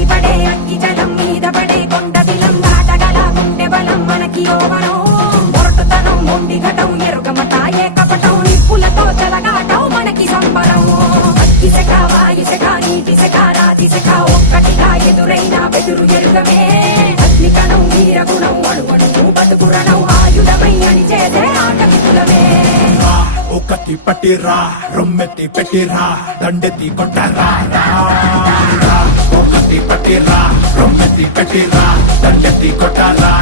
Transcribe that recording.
ఎగిసిపడే అగ్గి జలం మీద పడే కొండ దిలం దాటగల గుండె బలం మనకి ఓవరం మొరటుతనం మొండి ఘటం ఎరుగమట ఏకపటం నిప్పులతో చెలగాటం మనకి సంబరం అగ్గిసెక వాయుసెక నీటిసెక రాతిసెక ఒక్కటిగా ఎదురైన బెదురు ఎరుగమే అగ్నికణం వీరగుణం అణువణువు బతుకురణం ఆయుధమై అని చేసే ఆటవికులమే ఒకటి పట్టిరా రొమ్మెత్తి పెట్టిరా దండెత్తి కొట్టరా ఒకటి పట్టిరా రొమ్మెత్తి పెట్టిరా దండెత్తి కొట్టరా